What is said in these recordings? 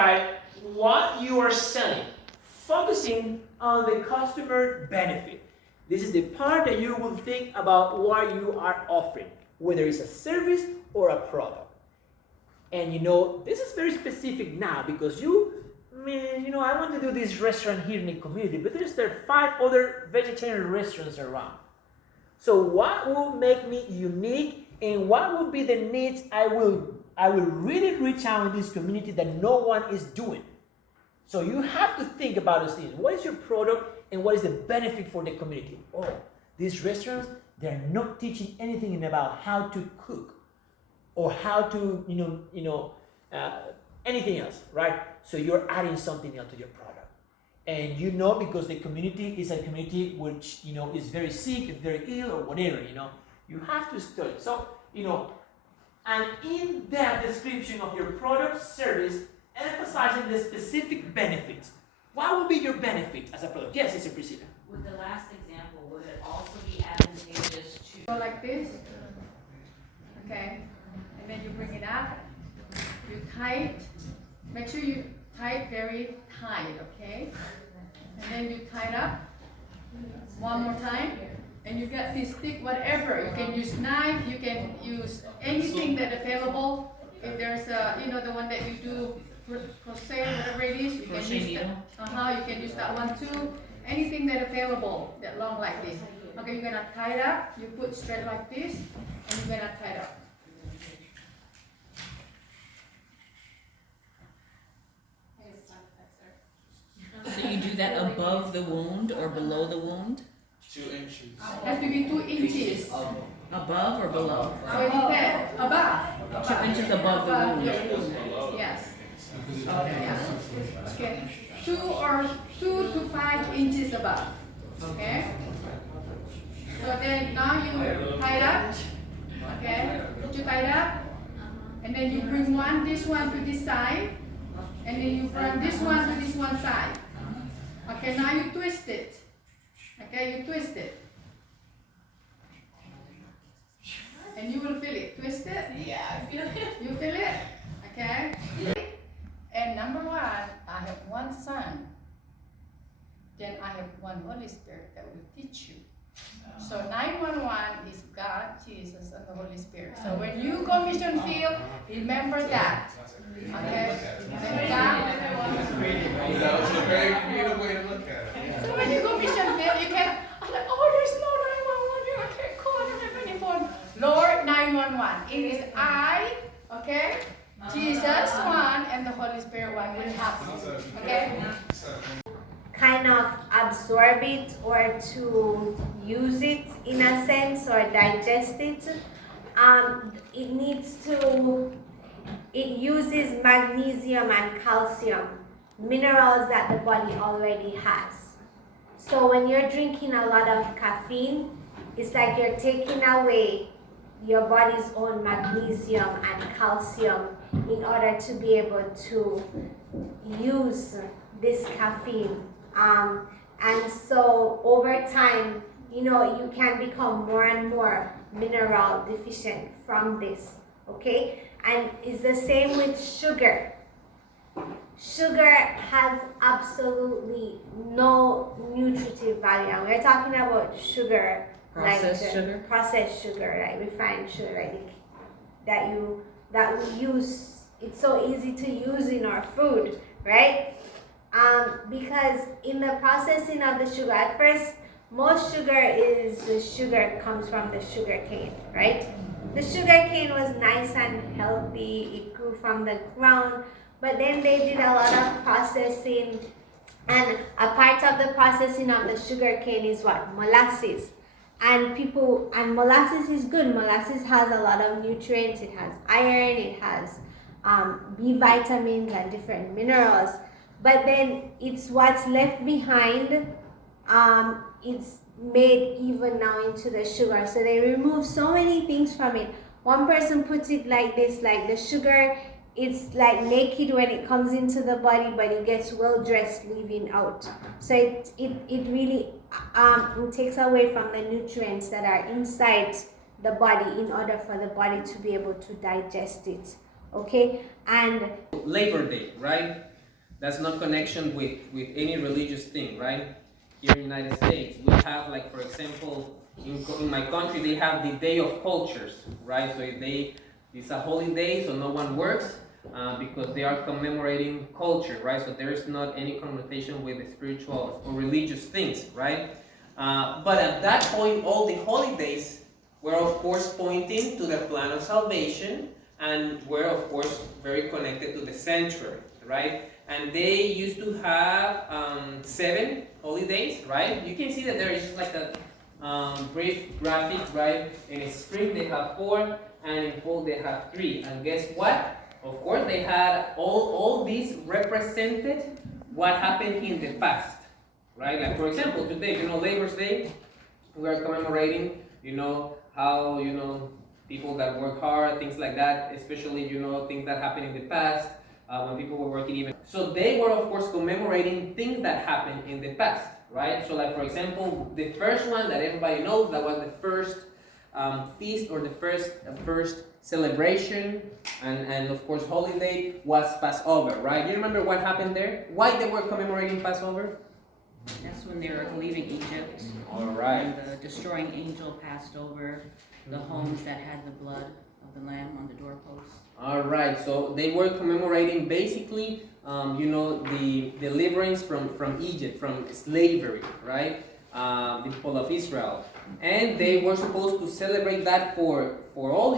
describe what you are selling, focusing on the customer benefit. This is the part that you will think about what you are offering, whether it's a service or a product. And this is very specific now because I want to do this restaurant here in the community, but there are 5 other vegetarian restaurants around. So what will make me unique, and what will be the needs I will really reach out in this community that no one is doing? So you have to think about those things. What is your product and what is the benefit for the community? Oh, these restaurants, they're not teaching anything about how to cook or how to, anything else, right? So you're adding something else to your product. And because the community is a community which, is very sick, is very ill or whatever, you have to study. So, an in-depth description of your product, service, emphasizing the specific benefits. What would be your benefit as a product? Yes, Sister Priscilla. With the last example, would it also be advantageous to go like this? Okay. And then you bring it up. You tie it. Make sure you tie it very tight, okay? And then you tie it up. One more time. And you get this stick, whatever. You can use knife, you can use anything that available. If there's the one that you do crochet, whatever it is, you can use that. You can use that one too. Anything that available, that long like this. Okay, you're gonna tie it up. You put straight like this, and you're gonna tie it up. So you do that above the wound or below the wound? 2 inches. It has to be 2 inches. Above or below? So it depends. Above. 2 inches above the wound. Yes. Okay. 2 to 5 inches above. Okay. So then now you tie it up. Okay. Put you tie it up, and then you bring this one to this side, and then you bring this one to this one side. Okay. Now you twist it. Okay. You twist it. And you will feel it. Twist it? Yeah, I feel it. You feel it? Okay? And number 1, I have one son. Then I have one Holy Spirit that will teach you. So 911 is God, Jesus, and the Holy Spirit. So when you go mission field, remember that. Okay? Then God. That was a very creative way to look at it. So when you go mission field, you can, there's no 911 here. I can't call, I don't have any phone. Lord 911. It is I, okay? Jesus one and the Holy Spirit one will help you. Okay? Kind of absorb it or to use it in a sense or digest it. It uses magnesium and calcium, minerals that the body already has. So when you're drinking a lot of caffeine, it's like you're taking away your body's own magnesium and calcium in order to be able to use this caffeine. And so over time, you can become more and more mineral deficient from this, okay? And it's the same with sugar. Sugar has absolutely no nutritive value. And we're talking about sugar, Processed sugar? Processed sugar, like refined sugar, that we use. It's so easy to use in our food, right? Because in the processing of the sugar, at first, most sugar comes from the sugar cane, right? The sugar cane was nice and healthy. It grew from the ground, but then they did a lot of processing, and a part of the processing of the sugar cane is what? Molasses. And molasses is good. Molasses has a lot of nutrients. It has iron, it has B vitamins and different minerals. But then it's what's left behind. It's made even now into the sugar. So they remove so many things from it. One person puts it like this, like the sugar, it's like naked when it comes into the body, but it gets well dressed leaving out. So it really takes away from the nutrients that are inside the body in order for the body to be able to digest it. Okay? And Labor Day, right? That's not connection with any religious thing, right? Here in the United States, we have, like, for example, in my country, they have the Day of Cultures, right? So it's a holiday, so no one works because they are commemorating culture, right? So there is not any connotation with the spiritual or religious things, right? But at that point, all the holidays were, of course, pointing to the plan of salvation and were, of course, very connected to the sanctuary, right? And they used to have 7 holidays, right? You can see that there is just like a brief graphic, right? In spring they have 4, and in fall they have 3. And guess what? Of course, they had all these represented what happened in the past, right? Like, for example, today, Labor's Day, we are commemorating, how, people that work hard, things like that, especially, things that happened in the past, when people were working even. So they were, of course, commemorating things that happened in the past, right? So, like, for example, the first one that everybody knows, that was the first feast, or the first celebration, and of course holiday, was Passover, right? You remember what happened there? Why they were commemorating Passover? That's when they were leaving Egypt. All right. And the destroying angel passed over the homes that had the blood of the lamb on the doorposts. All right. So they were commemorating basically, the deliverance from Egypt, from slavery, right? The people of Israel, and they were supposed to celebrate that for all,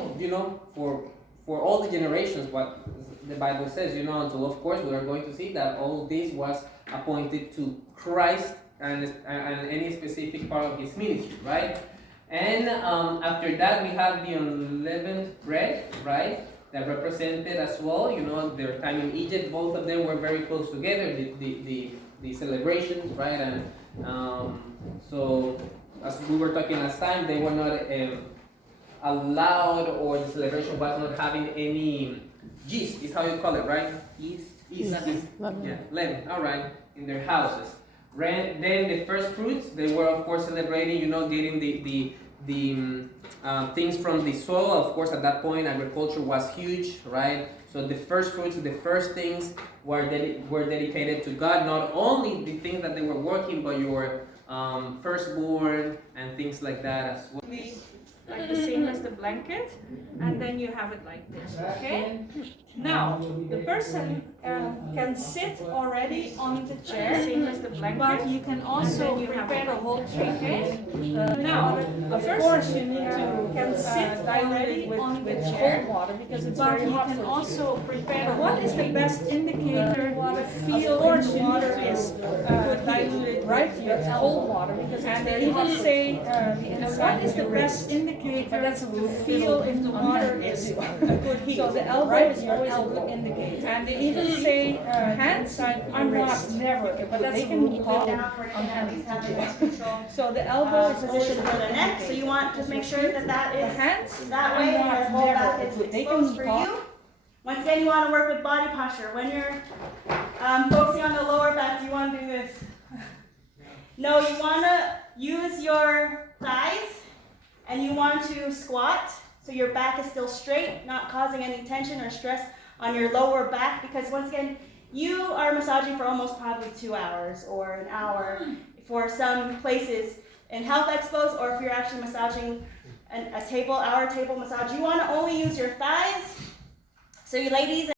for all the generations. What the Bible says, until, of course, we are going to see that all this was appointed to Christ and any specific part of his ministry, right? And after that, we have the unleavened bread, right? That represented as well, their time in Egypt. Both of them were very close together. The celebrations, right? And so, as we were talking last time, they were not allowed, or the celebration was not having any yeast, is how you call it, right? Yeast. Leaven. Yeah, leaven, all right, in their houses. Then the first fruits, they were, of course, celebrating, getting the things from the soil. Of course, at that point, agriculture was huge, right? So the first fruits, the first things were dedicated to God. Not only the things that they were working, but your firstborn and things like that as well. Like the same as the blanket, and then you have it like this, okay? Now, the person can sit already on the chair, same as the blanket, but you can also prepare the whole tree, okay? Now, of course, you need to can sit already on the chair, water, because it's very hot. You can also prepare. What is the best indicator to feel if the water is diluted, right? It's cold water, because and they even say what is the best indicator to feel if the water is a good heat. So the elbow is always a good indicator. And they even say hands are not never, but they can move down and at least have the control. So the elbow is position for the neck. So you want to make sure that is hands that way, your whole back is exposed for you. Once again, you want to work with body posture. When you're focusing on the lower back, do you want to do this? No, you want to use your thighs. And you want to squat, so your back is still straight, not causing any tension or stress on your lower back, because once again, you are massaging for almost probably 2 hours or an hour for some places in Health Expos, or if you're actually massaging our table massage, you want to only use your thighs. So you ladies